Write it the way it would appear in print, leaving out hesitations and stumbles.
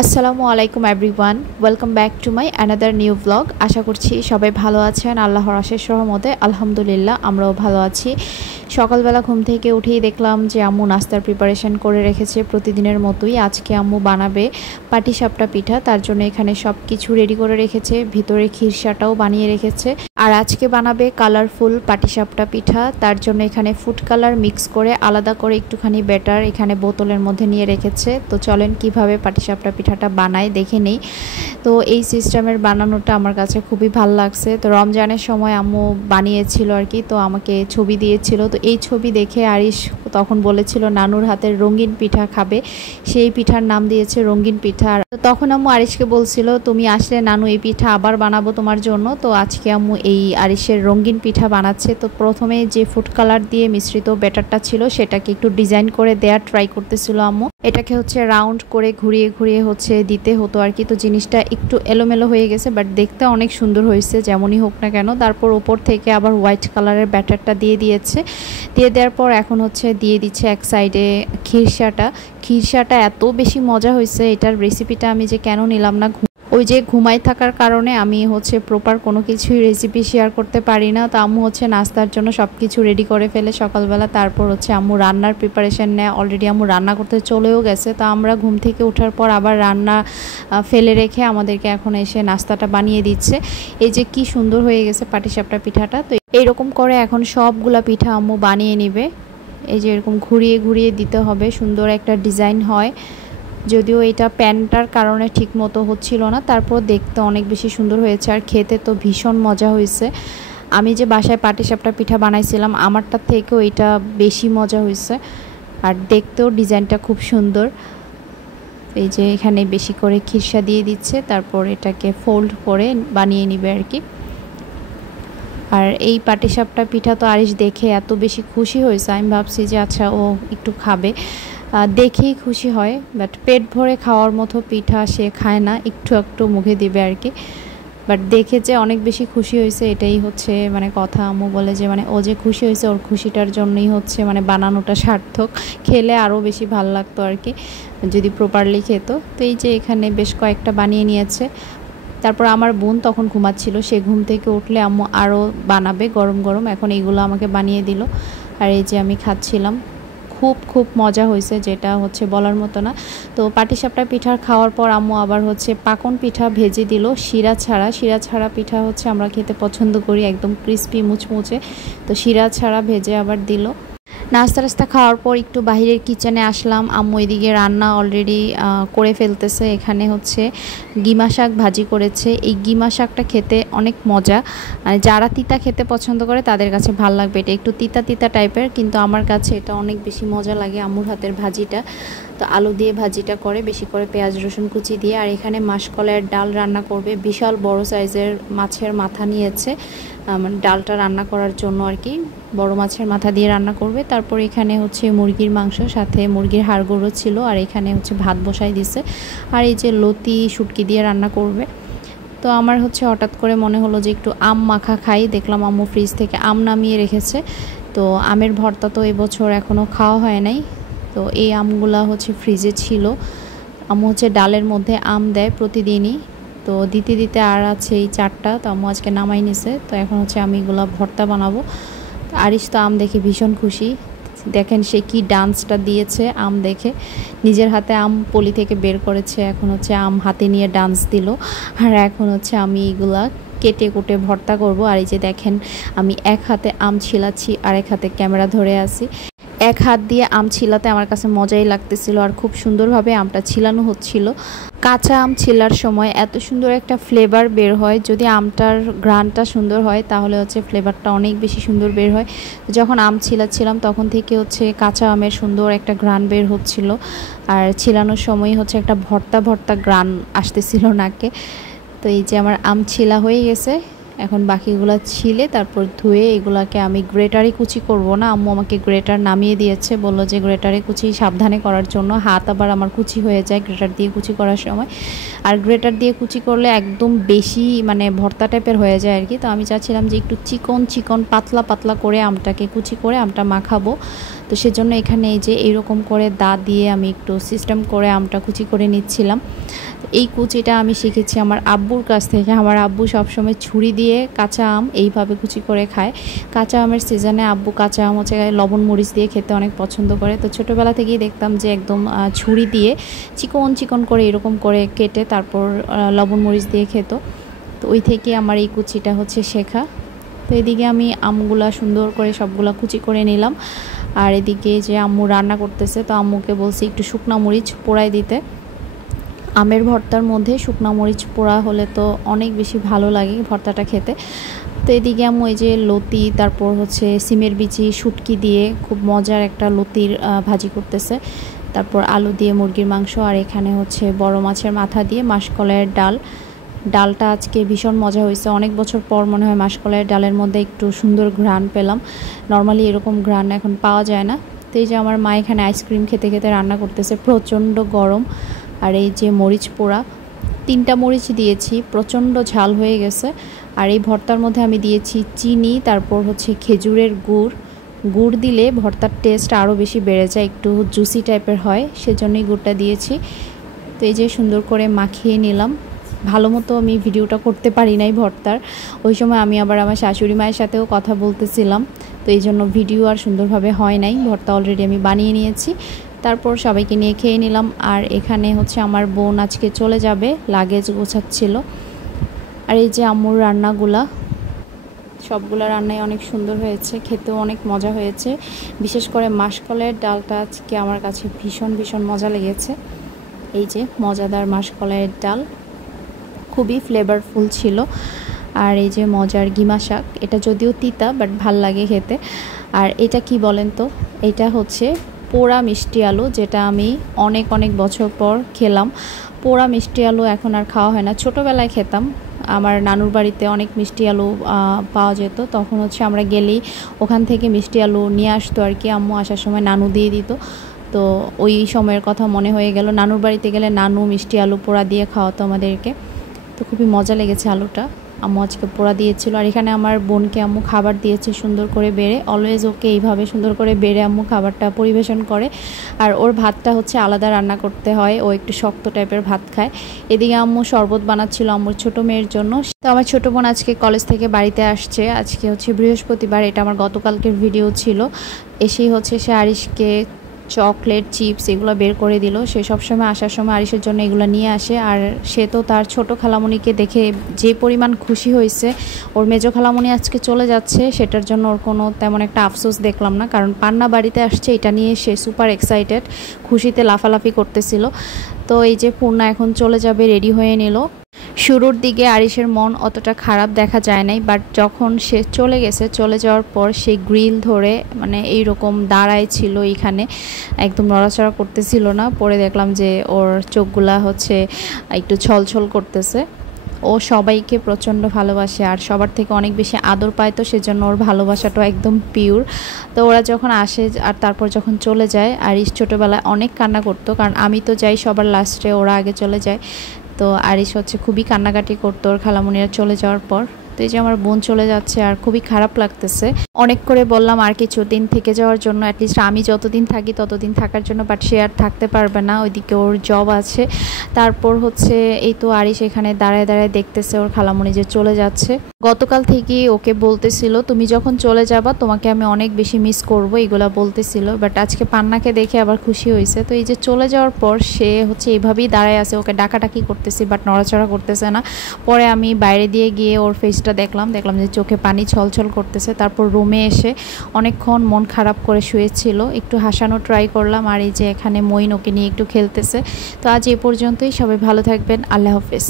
আসসালামু আলাইকুম everyone, welcome back to my another new blog. আশা করছি সবাই ভালো আছেন। আল্লাহর অশেষ রহমতে আলহামদুলিল্লাহ আমরাও ভালো আছি। সকালবেলা ঘুম থেকে উঠেই দেখলাম যে আম্মু নাস্তার প্রিপারেশন করে রেখেছে প্রতিদিনের মতোই। আজকে আম্মু বানাবে পাটিসাপটা পিঠা, তার জন্য এখানে সব কিছু রেডি করে রেখেছে, ভিতরে খিরসাটাও বানিয়ে রেখেছে। আর আজকে বানাবে কালারফুল পাটিসাপটা পিঠা, তার জন্য এখানে ফুড কালার মিক্স করে আলাদা করে একটুখানি ব্যাটার এখানে বোতলের মধ্যে নিয়ে রেখেছে। তো চলেন কিভাবে পাটিসাপটা পিঠাটা বানায় দেখে নেই। তো এই সিস্টেমের বানানোটা আমার কাছে খুবই ভালো লাগছে। তো রমজানের সময় আম্মু বানিয়েছিল আর কি, তো আমাকে ছবি দিয়েছিল। তো এই ছবি দেখে আরিশ তখন বলেছিল নানুর হাতের রঙিন পিঠা খাবে, সেই পিঠার নাম দিয়েছে রঙিন পিঠা। তো তখন আম্মু আরিশকে বলছিল তুমি আসলে নানু এই পিঠা আবার বানাবো তোমার জন্য। তো আজকে আম্মু এই আরিশের রঙিন পিঠা বানাচ্ছে। তো প্রথমে যে ফুড কালার দিয়ে মিশ্রিত ব্যাটারটা ছিল সেটাকে একটু ডিজাইন করে দেওয়ার ট্রাই করতেছিল আম্মু। এটাকে হচ্ছে রাউন্ড করে ঘুরিয়ে ঘুরিয়ে হচ্ছে দিতে হতো আর কি। তো জিনিসটা একটু এলোমেলো হয়ে গেছে, বাট দেখতে অনেক সুন্দর হয়েছে যেমনই হোক না কেন। তারপর উপর থেকে আবার হোয়াইট কালারের ব্যাটারটা দিয়ে দিয়েছে। দিয়ে দেওয়ার পর এখন হচ্ছে দিয়ে দিচ্ছে এক সাইডে খিরসাটা এত বেশি মজা হয়েছে। এটার রেসিপিটা আমি যে কেন নিলাম না, ওই যে ঘুমাই থাকার কারণে আমি হচ্ছে প্রপার কোনো কিছুই রেসিপি শেয়ার করতে পারি না। তো আম্মু হচ্ছে নাস্তার জন্য সব কিছু রেডি করে ফেলে সকালবেলা। তারপর হচ্ছে আম্মু রান্নার প্রিপারেশন নেয়। অলরেডি আম্মু রান্না করতে চলেও গেছে। তো আমরা ঘুম থেকে ওঠার পর আবার রান্না ফেলে রেখে আমাদেরকে এখন এসে নাস্তাটা বানিয়ে দিচ্ছে। এই যে কি সুন্দর হয়ে গেছে পাটিসাপটা পিঠাটা। তো এইরকম করে এখন সবগুলা পিঠা আম্মু বানিয়ে নিবে। এই যে এরকম ঘুরিয়ে ঘুরিয়ে দিতে হবে, সুন্দর একটা ডিজাইন হয়। যদিও এটা প্যানটার কারণে ঠিক মতো হচ্ছিল না, তারপর দেখতে অনেক বেশি সুন্দর হয়েছে আর খেতে তো ভীষণ মজা হয়েছে। আমি যে বাসায় পাটিসাপটা পিঠা বানাইছিলাম আমারটার থেকেও এটা বেশি মজা হয়েছে। আর দেখতেও ডিজাইনটা খুব সুন্দর। এই যে এখানে বেশি করে খিরসা দিয়ে দিচ্ছে, তারপর এটাকে ফোল্ড করে বানিয়ে নিবে আর কি। আর এই পাটিসাপটা পিঠা তো আরিশ দেখে এত বেশি খুশি হয়েছে, আমি ভাবছি যে আচ্ছা ও একটু খাবে, দেখেই খুশি হয়। বাট পেট ভরে খাওয়ার মতো পিঠা সে খায় না, একটু একটু মুখে দিবে আর কি। বাট দেখে যে অনেক বেশি খুশি হয়েছে এটাই হচ্ছে মানে কথা। আম্মু বলে যে মানে ও যে খুশি হয়েছে ওর খুশিটার জন্যই হচ্ছে মানে বানানোটা সার্থক। খেলে আরও বেশি ভালো লাগতো আর কি যদি প্রপারলি খেত। তো এই যে এখানে বেশ কয়েকটা বানিয়ে নিয়েছে। তারপর আমার বোন তখন ঘুমাচ্ছিল, সে ঘুম থেকে উঠলে আম্মু আরও বানাবে গরম গরম। এখন এইগুলো আমাকে বানিয়ে দিল আর এই যে আমি খাচ্ছিলাম। খুব খুব মজা হয়েছে, যেটা হচ্ছে বলার মতো না। তো পাটিসাপটা পিঠা খাওয়ার পর আম্মু আবার হচ্ছে পাকন পিঠা ভেজে দিল, শিরা ছাড়া পিঠা হচ্ছে আমরা খেতে পছন্দ করি, একদম ক্রিস্পি মুচমুচে। তো শিরা ছাড়া ভেজে আবার দিল। নাস্তা খাওয়ার পর একটু বাহিরের কিচেনে আসলাম। আম্মু এদিকে রান্না অলরেডি করে ফেলতেছে। এখানে হচ্ছে গিমা শাক ভাজি করেছে। এই গিমা শাকটা খেতে অনেক মজা, যারা তিতা খেতে পছন্দ করে তাদের কাছে ভালো লাগবে। এটা একটু তিতা তিতা টাইপের, কিন্তু আমার কাছে এটা অনেক বেশি মজা লাগে আম্মুর হাতের ভাজিটা। তো আলু দিয়ে ভাজিটা করে বেশি করে পেঁয়াজ রসুন কুচি দিয়ে। আর এখানে মাসকলাইয়ের ডাল রান্না করবে, বিশাল বড় সাইজের মাছের মাথা নিয়েছে ডালটা রান্না করার জন্য আর কি। বড় মাছের মাথা দিয়ে রান্না করবে। তারপর এখানে হচ্ছে মুরগির মাংস, সাথে মুরগির হাড়গোড়ও ছিল। আর এখানে হচ্ছে ভাত বসাই দিছে। আর এই যে লতি শুটকি দিয়ে রান্না করবে। তো আমার হচ্ছে হঠাৎ করে মনে হলো যে একটু আম মাখা খাই। দেখলাম আম্মু ফ্রিজ থেকে আম নামিয়ে রেখেছে। তো আমের ভর্তা তো এবছর এখনও খাওয়া হয় নাই। তো এই আমগুলা হচ্ছে ফ্রিজে ছিল। আম্মু হচ্ছে ডালের মধ্যে আম দেয় প্রতিদিনই। তো দিতে দিতে আর আছে এই 4টা। তো আম্মু আজকে নামাই নিছে। তো এখন হচ্ছে আমি এগুলা ভর্তা বানাবো। আরিশ তো আম দেখে ভীষণ খুশি। দেখেন সে কি ডান্সটা দিয়েছে আম দেখে, নিজের হাতে আম পলি থেকে বের করেছে, এখন হচ্ছে আম হাতে নিয়ে ডান্স দিল। আর এখন হচ্ছে আমি এগুলা কেটে কুটে ভর্তা করব। আর এই যে দেখেন আমি এক হাতে আম ছিলাচ্ছি আর এক হাতে ক্যামেরা ধরে আছি। এক হাত দিয়ে আম ছিলাতে আমার কাছে মজাই লাগতেছিল, আর খুব সুন্দরভাবে আমটা ছিলানো হচ্ছিল। কাঁচা আম ছিলার সময় এত সুন্দর একটা ফ্লেভার বের হয়, যদি আমটার ঘ্রাণটা সুন্দর হয় তাহলে হচ্ছে ফ্লেভারটা অনেক বেশি সুন্দর বের হয়। যখন আম ছিলাচ্ছিলাম তখন থেকে হচ্ছে কাঁচা আমের সুন্দর একটা ঘ্রাণ বের হচ্ছিল। আর ছিলানোর সময় হচ্ছে একটা ভর্তা ভর্তা ঘ্রাণ আসতেছিল নাকে। তো এই যে আমার আম ছিলা হয়ে গেছে। এখন বাকিগুলো ছিলে তারপর ধুয়ে এগুলাকে আমি গ্রেটারে কুচি করব না। আম্মু আমাকে গ্রেটার নামিয়ে দিয়েছে, বললো যে গ্রেটারে কুচি সাবধানে করার জন্য, হাত আবার আমার কুচি হয়ে যায় গ্রেটার দিয়ে কুচি করার সময়। আর গ্রেটার দিয়ে কুচি করলে একদম বেশি মানে ভর্তা টাইপের হয়ে যায় আর কি। তো আমি চাচ্ছিলাম যে একটু চিকন চিকন পাতলা পাতলা করে আমটাকে কুচি করে আমটা মাখাবো। তো সেজন্য এখানে এই যে এইরকম করে দাঁত দিয়ে আমি একটু সিস্টেম করে আমটা কুচি করে নিচ্ছিলাম। এই কুচিটা আমি শিখেছি আমার আব্বুর কাছ থেকে। আমার আব্বু সবসময় ছুরি দিয়ে কাঁচা আম এইভাবে কুচি করে খায়। কাঁচা আমের সিজনে আব্বু কাঁচা আম হচ্ছে লবণ মরিচ দিয়ে খেতে অনেক পছন্দ করে। তো ছোটোবেলা থেকেই দেখতাম যে একদম ছুরি দিয়ে চিকন চিকন করে এরকম করে কেটে তারপর লবণ মরিচ দিয়ে খেত। তো ওই থেকে আমার এই কুচিটা হচ্ছে শেখা। তো এদিকে আমি আমগুলা সুন্দর করে সবগুলা কুচি করে নিলাম। আর এদিকে যে আম্মু রান্না করতেছে, তো আম্মুকে বলছি একটু শুকনা মরিচ পোড়ায় দিতে। আমের ভর্তার মধ্যে শুকনা মরিচ পোড়া হলে তো অনেক বেশি ভালো লাগে ভর্তাটা খেতে। তো এদিকে আম্মু এই যে লতি, তারপর হচ্ছে সিমের বিচি শুটকি দিয়ে খুব মজার একটা লতির ভাজি করতেছে। তারপর আলু দিয়ে মুরগির মাংস, আর এখানে হচ্ছে বড় মাছের মাথা দিয়ে মাসকলাইয়ের ডাল। ডালটা আজকে ভীষণ মজা হয়েছে। অনেক বছর পর মনে হয় মাসকলাইয়ের ডালের মধ্যে একটু সুন্দর ঘ্রাণ পেলাম। নর্মালি এরকম ঘ্রাণ এখন পাওয়া যায় না। তো এই যে আমার মা এখানে আইসক্রিম খেতে খেতে রান্না করতেছে, প্রচণ্ড গরম। আর এই যে মরিচ পোড়া, 3টা মরিচ দিয়েছি, প্রচণ্ড ঝাল হয়ে গেছে। আর এই ভর্তার মধ্যে আমি দিয়েছি চিনি, তারপর হচ্ছে খেজুরের গুড় দিলে ভর্তার টেস্ট আরও বেশি বেড়ে যায়, একটু জুসি টাইপের হয়, সেজন্যই গুড়টা দিয়েছি। তো এই যে সুন্দর করে মাখিয়ে নিলাম। ভালো মতো আমি ভিডিওটা করতে পারি নাই ভর্তার, ওই সময় আমি আবার আমার শাশুড়ি মায়ের সাথেও কথা বলতেছিলাম। তো এই জন্য ভিডিও আর সুন্দরভাবে হয় নাই। ভর্তা অলরেডি আমি বানিয়ে নিয়েছি, তারপর সবাইকে নিয়ে খেয়ে নিলাম। আর এখানে হচ্ছে আমার বোন আজকে চলে যাবে, লাগেজ গোছাচ্ছিল। আর এই যে আম্মুর রান্নাগুলা, সবগুলা রান্নাই অনেক সুন্দর হয়েছে, খেতেও অনেক মজা হয়েছে। বিশেষ করে মাসকলাইয়ের ডালটা আজকে আমার কাছে ভীষণ ভীষণ মজা লেগেছে। এই যে মজাদার মাসকলাইয়ের ডাল, খুবই ফ্লেভারফুল ছিল। আর এই যে মজার গিমা শাক, এটা যদিও তিতা বাট ভাল লাগে খেতে। আর এটা কি বলেন তো, এটা হচ্ছে পোড়া মিষ্টি আলু, যেটা আমি অনেক অনেক বছর পর খেলাম। পোড়া মিষ্টি আলু এখন আর খাওয়া হয় না, ছোটোবেলায় খেতাম। আমার নানুর বাড়িতে অনেক মিষ্টি আলু পাওয়া যেত, তখন হচ্ছে আমরা গেলেই ওখান থেকে মিষ্টি আলু নিয়ে আসতো আর কি। আম্মু আসার সময় নানু দিয়ে দিত। তো ওই সময়ের কথা মনে হয়ে গেল, নানুর বাড়িতে গেলে নানু মিষ্টি আলু পোড়া দিয়ে খাওয়াতো আমাদেরকে। তো খুবই মজা লেগেছে আলুটা, আম্মু আজকে পোড়া দিয়েছিল। আর এখানে আমার বোনকে আম্মু খাবার দিয়েছে সুন্দর করে বেড়ে। অলওয়েজ ওকে এইভাবে সুন্দর করে বেড়ে আম্মু খাবারটা পরিবেশন করে। আর ওর ভাতটা হচ্ছে আলাদা রান্না করতে হয়, ও একটু শক্ত টাইপের ভাত খায়। এদিকে আম্মু শরবত বানাচ্ছিল আম্মুর ছোটো মেয়ের জন্য। তো আমার ছোটো বোন আজকে কলেজ থেকে বাড়িতে আসছে, আজকে হচ্ছে বৃহস্পতিবার, এটা আমার গতকালকের ভিডিও ছিল। এসেই হচ্ছে সে আরিশকে চকলেট চিপস এগুলো বের করে দিল। সে সবসময় আসার সময় আরিশের জন্য এগুলো নিয়ে আসে। আর সে তো তার ছোট খালামণিকে দেখে যে পরিমাণ খুশি হয়েছে। ওর মেজো খালামণি আজকে চলে যাচ্ছে, সেটার জন্য ওর কোনো তেমন একটা আফসোস দেখলাম না, কারণ পান্না বাড়িতে আসছে এটা নিয়ে সে সুপার এক্সাইটেড, খুশিতে লাফালাফি করতেছিল। তো এই যে পূর্ণা এখন চলে যাবে, রেডি হয়ে নিল। শুরুর দিকে আরিশের মন অতটা খারাপ দেখা যায় নাই, বাট যখন সে চলে গেছে, চলে যাওয়ার পর সে গ্রিল ধরে মানে এইরকম দাঁড়ায় ছিল, এখানে একদম নড়াচড়া করতেছিল না। পরে দেখলাম যে ওর চোখগুলা হচ্ছে একটু ছলছল করতেছে। ও সবাইকে প্রচণ্ড ভালোবাসে আর সবার থেকে অনেক বেশি আদর পায়, তো সেজন্য ওর ভালোবাসাটাও একদম পিওর। তো ওরা যখন আসে আর তারপর যখন চলে যায়, আরিশ ছোটোবেলায় অনেক কান্না করতো, কারণ আমি তো যাই সবার লাস্টে, ওরা আগে চলে যায়। তো আরিশ হচ্ছে খুবই কান্নাকাটি করতো ওর খালামণিরা চলে যাওয়ার পর। তো এই যে আমার বোন চলে যাচ্ছে আর খুবই খারাপ লাগতেছে। অনেক করে বললাম আর কিছুদিন থেকে যাওয়ার জন্য, অ্যাটলিস্ট আমি যতদিন থাকি ততদিন থাকার জন্য, বাট সে আর থাকতে পারবে না, ওইদিকে ওর জব আছে। তারপর হচ্ছে এই তো আরিশ এখানে দাঁড়ায় দাঁড়ায় দেখতেছে ওর খালামণি যে চলে যাচ্ছে। গতকাল থেকেই ওকে বলতেছিল তুমি যখন চলে যাবা তোমাকে আমি অনেক বেশি মিস করব, এগুলা বলতেছিল। বাট আজকে পান্নাকে দেখে আবার খুশি হয়েছে। তো এই যে চলে যাওয়ার পর সে হচ্ছে এইভাবেই দাঁড়ায় আছে, ওকে ডাকাডাকি করতেছি বাট নড়াচড়া করতেছে না। পরে আমি বাইরে দিয়ে গিয়ে ওর ফেসটা দেখলাম যে চোখে পানি ছলছল করতেছে। তারপর রুমে এসে অনেকক্ষণ মন খারাপ করে শুয়েছিল, একটু হাসানো ট্রাই করলাম। আর এই যে এখানে মইন ওকে নিয়ে একটু খেলতেছে। তো আজ এ পর্যন্তই, সবাই ভালো থাকবেন, আল্লাহ হাফেজ।